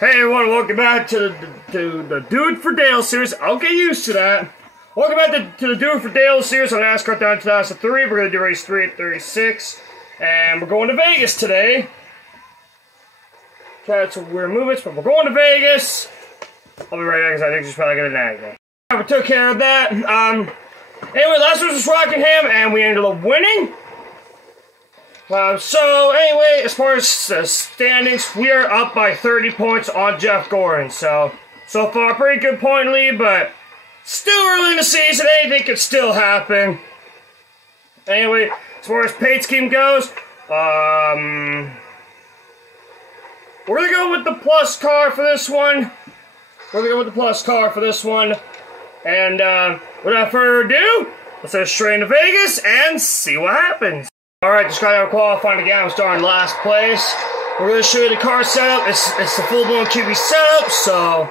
Hey everyone, welcome back to the Dude for Dale series. I'll get used to that. Welcome back to the Dude for Dale series on NASCAR Down 2003. We're going to do race 3 at 36. And we're going to Vegas today. That's some weird movements, but we're going to Vegas. I'll be right back because I think she's probably going to nag me. We took care of that. Anyway, last week was Rockingham, and we ended up winning. So anyway, as far as standings, we are up by 30 points on Jeff Gordon. So far, pretty good point lead, but still early in the season. Anything could still happen. Anyway, as far as paid scheme goes, we're gonna go with the plus car for this one. And without further ado, let's head straight into Vegas and see what happens. Alright, just got out of qualifying again. I'm starting last place. We're going to show you the car setup. It's the full-blown QB setup, so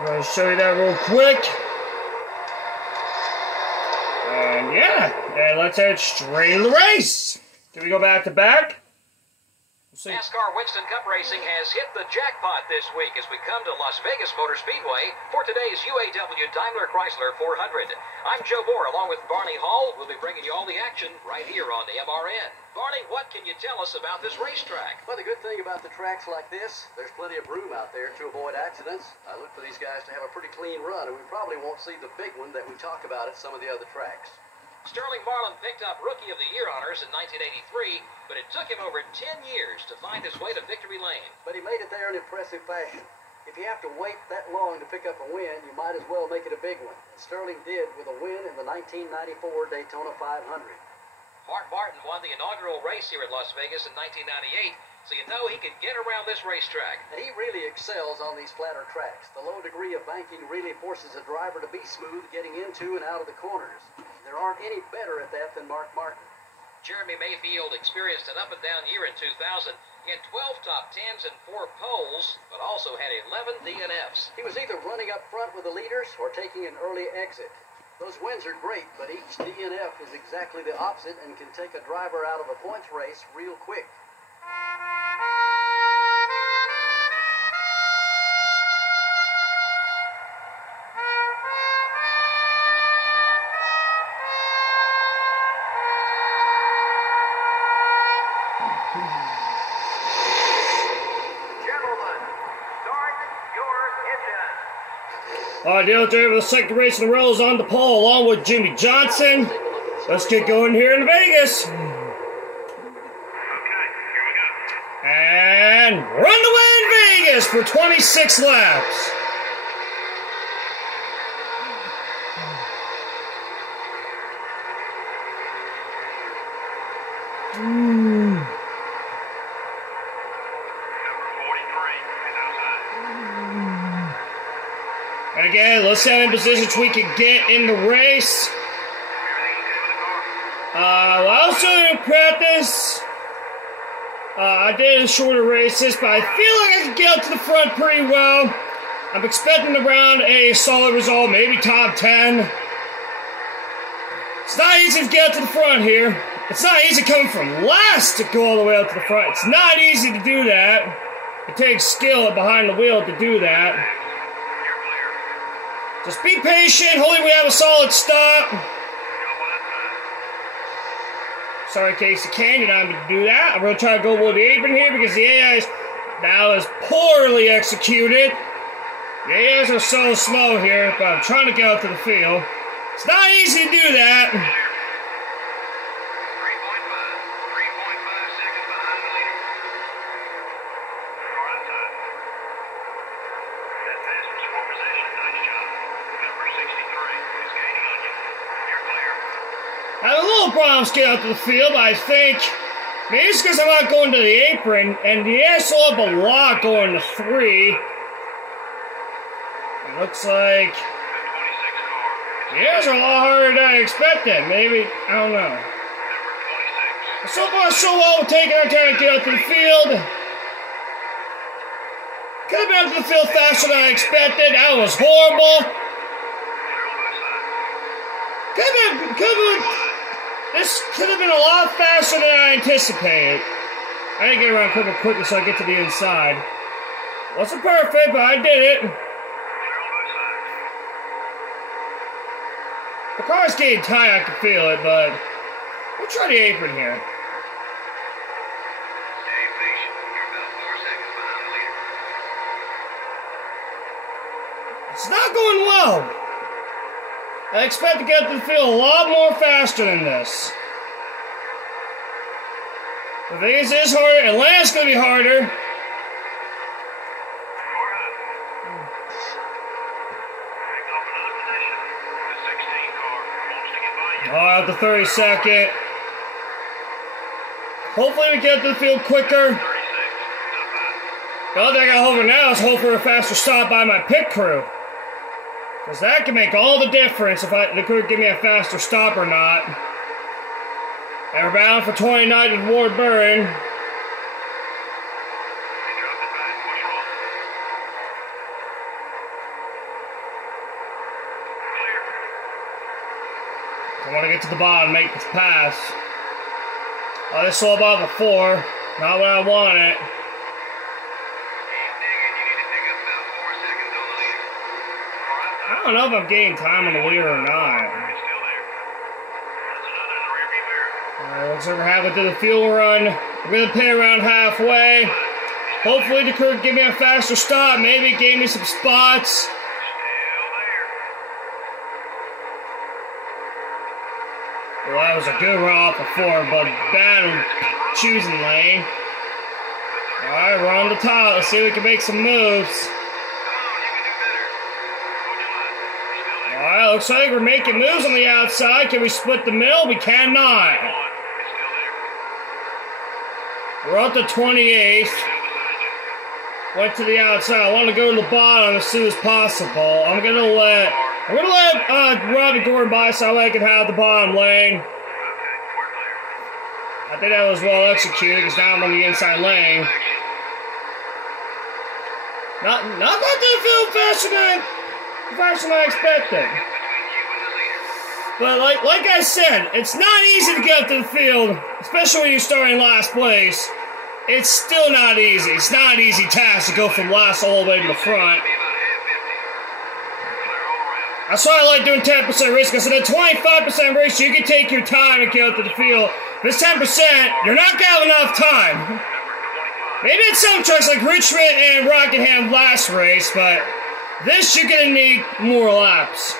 I'm going to show you that real quick. And yeah, and let's head straight into the race. Do we go back to back? NASCAR Winston Cup Racing has hit the jackpot this week as we come to Las Vegas Motor Speedway for today's UAW Daimler Chrysler 400. I'm Joe Bohr along with Barney Hall. We'll be bringing you all the action right here on MRN. Barney, what can you tell us about this racetrack? Well, the good thing about the tracks like this, there's plenty of room out there to avoid accidents. I look for these guys to have a pretty clean run, and we probably won't see the big one that we talk about at some of the other tracks. Sterling Marlin picked up Rookie of the Year honors in 1983, but it took him over 10 years to find his way to victory lane. But he made it there in impressive fashion. If you have to wait that long to pick up a win, you might as well make it a big one. And Sterling did with a win in the 1994 Daytona 500. Mark Martin won the inaugural race here at Las Vegas in 1998, so you know he can get around this racetrack. And he really excels on these flatter tracks. The low degree of banking really forces a driver to be smooth getting into and out of the corners. There aren't any better at that than Mark Martin. Jeremy Mayfield experienced an up-and-down year in 2000. He had 12 top 10s and 4 poles, but also had 11 DNFs. He was either running up front with the leaders or taking an early exit. Those wins are great, but each DNF is exactly the opposite and can take a driver out of a points race real quick. Dale Driver, the second race in a row, is on the pole along with Jimmy Johnson. Let's get going here in Vegas. Okay, here we go. And run away in Vegas for 26 laps. And again, let's set in positions we can get in the race. I was doing practice. I did shorter races, but I feel like I can get up to the front pretty well. I'm expecting around a solid result, maybe top 10. It's not easy to get up to the front here. It's not easy coming from last to go all the way up to the front. It's not easy to do that. It takes skill behind the wheel to do that. Just be patient. Hopefully we have a solid stop. Sorry, Casey Canyon, I'm going to do that. I'm going to try to go below the apron here because the AIs now is poorly executed. The AIs are so slow here, but I'm trying to get out to the field. It's not easy to do that. I have a little problems getting out to the field, but I think maybe it's because I'm not going to the apron, and the ass will have a lot going to 3. It looks like the airs are a lot harder than I expected. Maybe, I don't know. So far, so well, we're taking our time to get out to the field. Could have been out to the field faster than I expected. That was horrible. This could have been a lot faster than I anticipated. I didn't get around quickly so I get to the inside. Wasn't perfect, but I did it. The car's getting tight, I can feel it, but we'll try the apron here. It's not going well. I expect to get to the field a lot more faster than this. The thing is, it is harder. Atlanta's going to be harder. Out the 32nd. Hopefully we get to the field quicker. The other thing I hope for now is hope for a faster stop by my pit crew. Because that can make all the difference if the crew give me a faster stop or not. And we're bound for 29 with Ward Burn. I want to get to the bottom, make this pass. Oh, this slow above a 4. Not what I wanted. I don't know if I'm gaining time on the leader or not. Alright, looks like we're halfway through the fuel run. We're going to pit around halfway. Hopefully the crew can give me a faster stop. Maybe gave me some spots. Well, that was a good run off before, but bad choosing lane. Alright, we're on the top. Let's see if we can make some moves. Alright, looks like we're making moves on the outside. Can we split the middle? We cannot. We're up to 28th. Went to the outside. I want to go to the bottom as soon as possible. I'm gonna let Robbie Gordon by so I can have the bottom lane. I think that was well executed because now I'm on the inside lane. Not going to feel faster than I expected. But like I said, it's not easy to get up to the field, especially when you're starting last place. It's still not easy. It's not an easy task to go from last all the way to the front. That's why I like doing 10% race, because in a 25% race, you can take your time and get up to the field. If it's 10%, you're not going to have enough time. Maybe it's some tracks like Richmond and Rockingham last race, but this you're going to need more laps.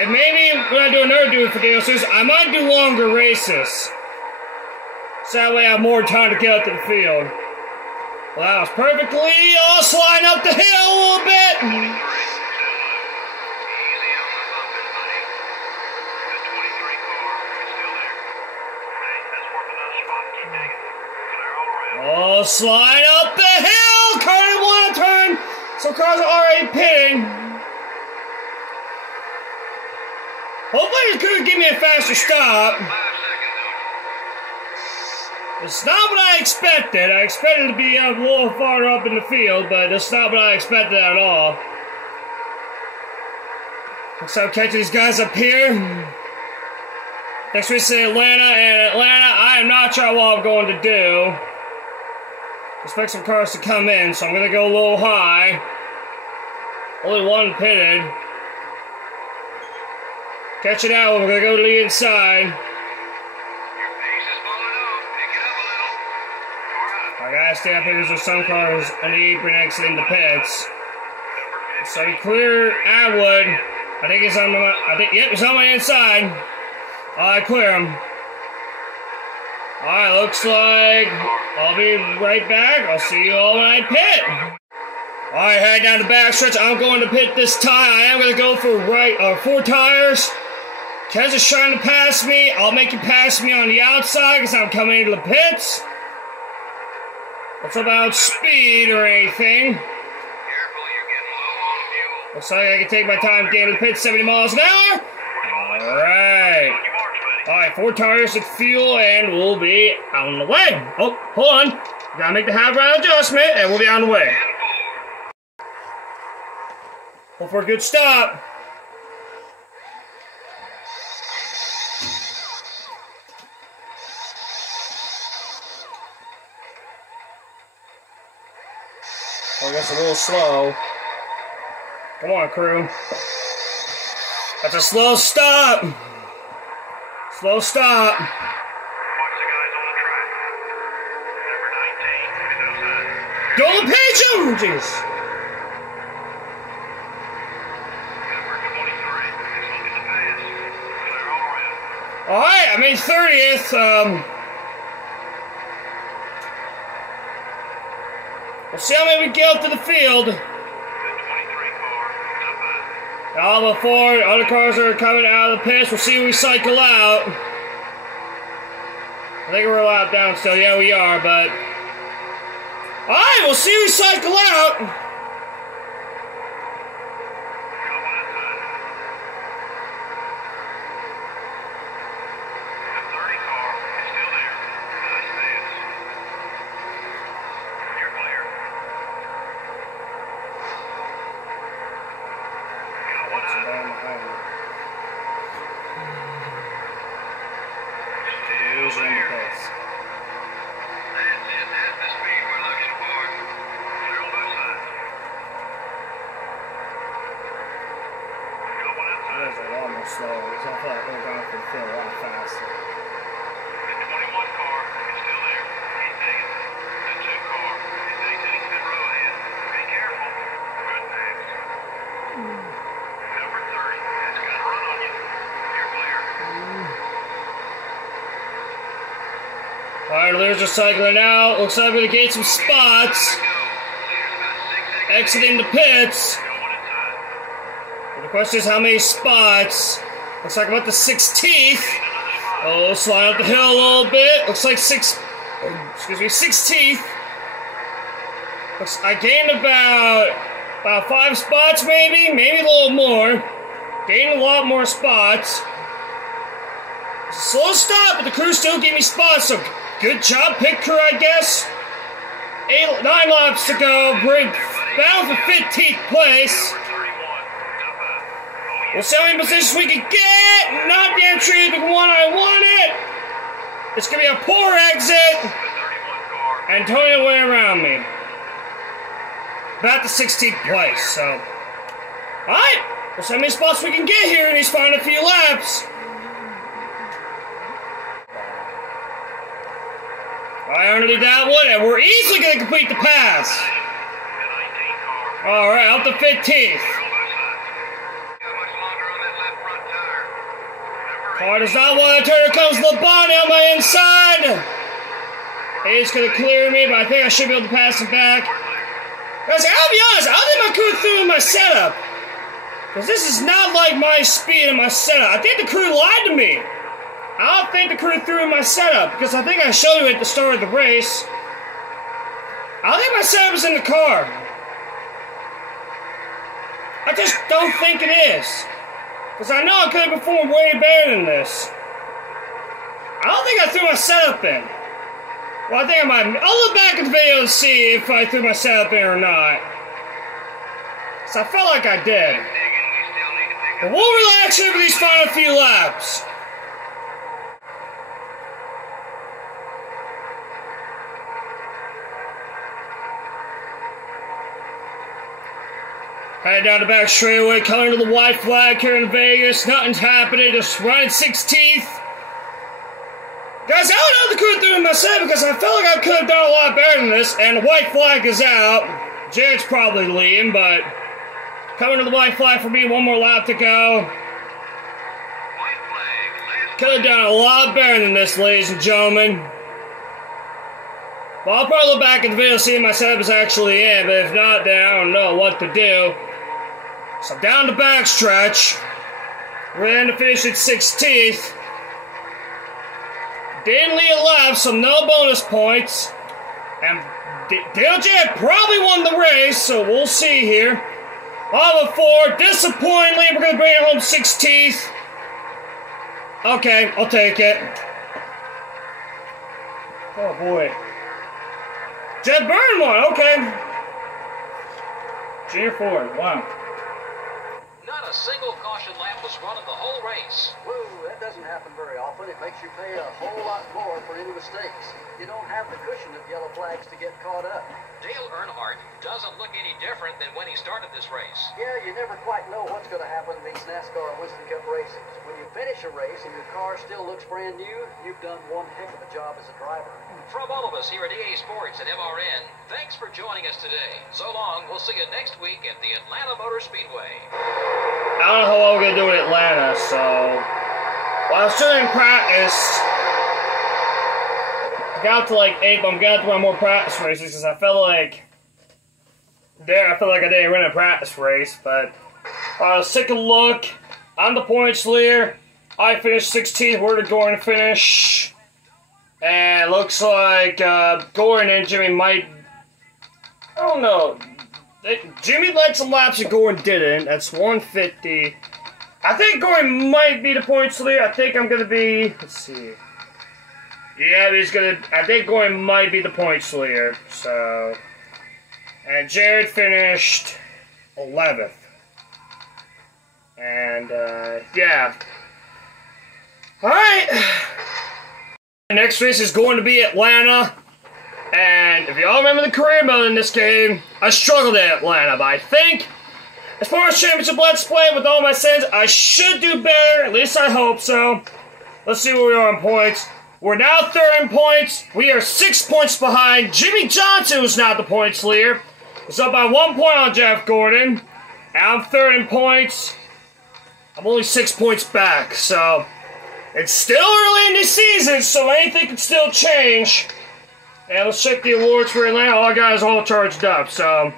And maybe when I do another duel for DLCs, I might do longer races. So that way I have more time to get up to the field. Well, that was perfectly all sliding up the hill a little bit. Oh, slide up the hill! Car didn't want to turn, so cars are already pitting. Hopefully it could give me a faster stop. It's not what I expected. I expected to be a little farther up in the field, but it's not what I expected at all. So I'm catching these guys up here. Next race in Atlanta, and Atlanta, I am not sure what I'm going to do. Expect some cars to come in, so I'm going to go a little high. Only one pitted. Catch it out, we're going to go to the inside. I gotta stay up here because there's some cars on the apron exiting the pits. So we clear Atwood. I think it's on my, yep, it's on my inside. I clear him. Alright, looks like I'll be right back. I'll see you all when I pit. Alright, head down the back stretch. I'm going to pit this time. I am going to go for 4 tires. Kez is trying to pass me. I'll make you pass me on the outside because I'm coming into the pits. It's about speed or anything. Looks like I can take my time getting to the pit 70 miles an hour. Alright. Alright, 4 tires of fuel and we'll be on the way. Oh, hold on. Gotta make the half-round adjustment and we'll be on the way. Hope for a good stop. I guess a little slow. Come on, crew. That's a slow stop. Slow stop. Watch the guys on the track. Number 19 is outside. Golden Page! Oh, jeez. Number 23 is looking to pass. Clear all around. Alright, I mean 30th. We'll see how many we get up to the field. The 23 car is up high. All before other cars are coming out of the pits. We'll see if we cycle out. I think we're a lap down still. Yeah, we are, but... Alright, we'll see if we cycle out. Got one outside. The 30 car is still there. Nice pass. You're clear. Got one out. Still there. That's it. That's the speed we're looking for. Clear on both sides. Got one outside. Those are almost slow. So I feel like we're going for the field a lot faster. The 21 car is still there. He's taking it. The 2 car is 18 pit row ahead. Be careful. Good pass. Number 30 has got a run on you. You're clear. Alright, the leaders are cycling out. Looks like we're going to gain some spots. Go. Leader's about 6 seconds. Exiting the pits. Got one inside. The question is how many spots. Looks like I'm at the 16th. Oh, slide up the hill a little bit. Looks like 16th. Looks, I gained about 5 spots maybe a little more. Gained a lot more spots. Slow stop, but the crew still gave me spots, so good job, pit crew, I guess. 9 laps to go. We're bound for 15th place. Number 31 is up high. We'll see how many positions we can get. Not the entry, the one I wanted. It's going to be a poor exit. The 31 car Antonio went around me. About the 16th place, so. Alright, we'll see how many spots we can get here in these final few laps. I earned that one, and we're easily going to complete the pass. The 19 car. Alright, up to 15th. Clear on both sides. Got much longer on that left front tire. Number Car does not want to turn. Here comes LeBon on my inside. He's going to clear me, but I think I should be able to pass him back. Guys, I'll be honest, I don't think my crew threw in my setup. Because this is not like my speed and my setup. I think the crew lied to me. I don't think the crew threw in my setup, because I think I showed you at the start of the race. I don't think my setup is in the car. I just don't think it is. Because I know I could have performed way better than this. I don't think I threw my setup in. Well, I think I might. I'll look back at the video to see if I threw my setup in or not. So I felt like I did. But we'll relax over these final few laps. Heading down the back straightaway, coming to the white flag here in Vegas. Nothing's happening, just running 16th. Guys, I don't know the crew threw in my set because I felt like I could have done a lot better than this, and the white flag is out. Jared's probably leading, but coming to the white flag for me, one more lap to go. Could have done a lot better than this, ladies and gentlemen. Well, I'll probably look back at the video to see if my setup is actually in, but if not, then I don't know what to do. So down the back stretch. We're going to finish at 16th. Didn't lead a lap, so no bonus points. And DLJ probably won the race, so we'll see here. All before, disappointingly, we're going to bring it home 16th. Okay, I'll take it. Oh boy. Jet Burn one, okay. Junior Ford, wow. Not a single caution lap was run in the whole race. Woo, that doesn't happen very often. It makes you pay a whole lot more for any mistakes. You don't have the cushion of yellow flags to get caught up. Dale Earnhardt doesn't look any different than when he started this race. Yeah, you never quite know what's going to happen in these NASCAR Winston Cup races. When you finish a race and your car still looks brand new, you've done one heck of a job as a driver. From all of us here at EA Sports and MRN, thanks for joining us today. So long, we'll see you next week at the Atlanta Motor Speedway. I don't know how well we're going to do in Atlanta, so... While I was still in practice... I got to like 8, but I'm going to do my more practice races because I felt like... I didn't win a practice race, but... Let's take a look on the points leader. I finished 16th. Where did Gordon finish? And it looks like Gordon and Jimmy might... I don't know. Jimmy led some laps and Gordon didn't. That's 150. I think Gordon might be the points leader. I think I'm going to be... Let's see. Yeah, I think Gordon might be the points leader. So... And Jared finished 11th. And, yeah. Alright. Next race is going to be Atlanta. And if y'all remember the career mode in this game, I struggled at Atlanta, but I think, as far as championship let's play with all my sins, I should do better. At least I hope so. Let's see where we are in points. We're now third in points. We are 6 points behind. Jimmy Johnson, who's not the points leader, is up by 1 point on Jeff Gordon. And I'm third in points. I'm only 6 points back, so it's still early in the season, so anything can still change. And let's check the awards for Atlanta. All I got is all charged up, so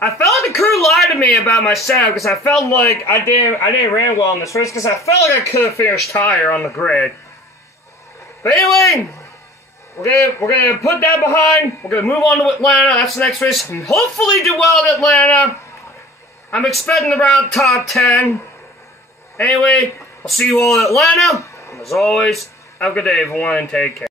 I felt like the crew lied to me about my setup because I felt like I didn't ran well in this race because I felt like I could have finished higher on the grid. But anyway, we're gonna put that behind. We're gonna move on to Atlanta. That's the next race. And hopefully do well in Atlanta. I'm expecting around top 10. Anyway, I'll see you all in Atlanta. And as always, have a good day everyone and take care.